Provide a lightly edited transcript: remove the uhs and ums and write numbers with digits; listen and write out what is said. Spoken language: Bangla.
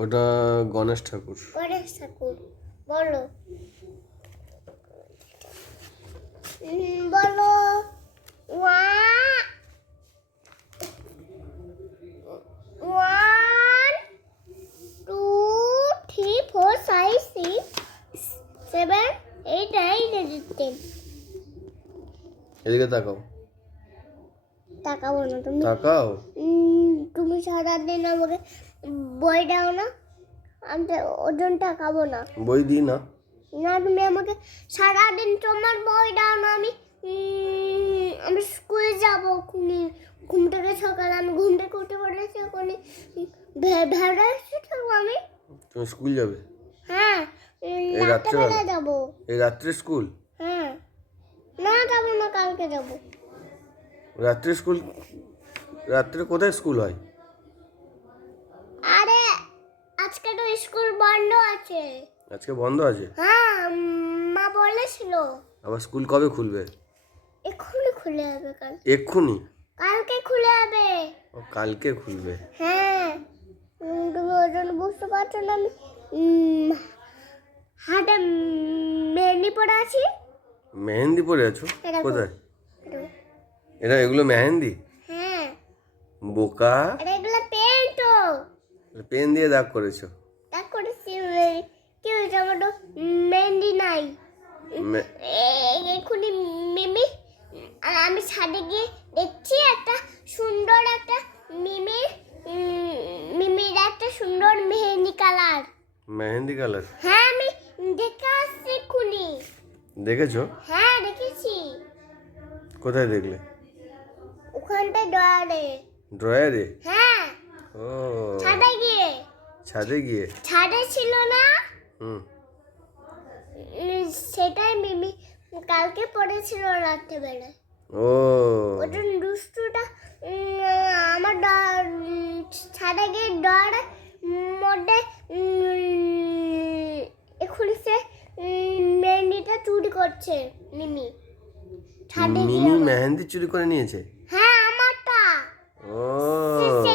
ওটা গণেশ ঠাকুর। গণেশ ঠাকুর বলো বলো 1 2 3 4 5 6 7 8 9 10 এদিকে তাকাও। তাকাবো না তুমি তাকাও। তুমি সারাদিন আমাকে বই দাও না, আমি তো ওজন তাকাবো না। বই দিই না? না, তুমি আমাকে সারাদিন তোমার বই দাও না। আমি স্কুলে যাবো ঘুম থেকে সকালে আমি ঘুম থেকে উঠে পড়েছি ওখানে ভেড়া এসে থাকবো আমি। তুমি স্কুল যাবে? হ্যাঁ, এই রাত্রেবেলা যাবো। এই রাত্রে স্কুল? হ্যাঁ, না যাবো না, কালকে যাবো। রাত্রে স্কুল? রাত্রে কোথায় স্কুল হয়? আরে আজকে তো স্কুল বন্ধ আছে। আজকে বন্ধ আছে? হ্যাঁ, মা বলেছিল। আবার স্কুল কবে খুলবে? এক্ষুনি খুলে যাবে এক্ষুনি? কালকে খুলে যাবে। ও, কালকে খুলবে? হ্যাঁ, তুমি ওই জন্য বুঝতে পারছো না আমি হাতে মেহেন্দি পরে আছি। মেহেন্দি পরে আছো? এরকম। কোথায়? এগুলো মেহেন্দি? হ্যাঁ, বোকা। এগুলো পেন তো। পেন দিয়ে দাগ করেছো? তা করেছি। কি হয়েছে, আমার তো মেহেন্দি নাই এক্ষুনি মিমি। আর আমি ছাদে গিয়ে দেখছি একটা সুন্দর একটা মিমির একটা সুন্দর মেহেন্দি কালার। মেহেন্দি কালার? হ্যাঁ, আমি দেখে আসছি এক্ষুনি। দেখেছো? হ্যাঁ, দেখেছি। কোথায় দেখলে? ওখানটায় ডয়ারে। ড্রয়ারে? হ্যাঁ, ও, ছাদে গিয়ে। ছাদে গিয়ে? ছাদে ছিল না, হুম। সেটাই মিমি কালকে পড়েছিল রাত্রেবেলায়। ও, ওটা দুষ্টুটা আমার ছাদে গিয়ে ডয়ারে মধ্যে এখন সে মেহেন্দিটা চুরি করছে মিমি। ছাদে গিয়ে মিমি মেহেন্দি চুরি করে নিয়েছে? হ্যাঁ, আমারটা। ও, সে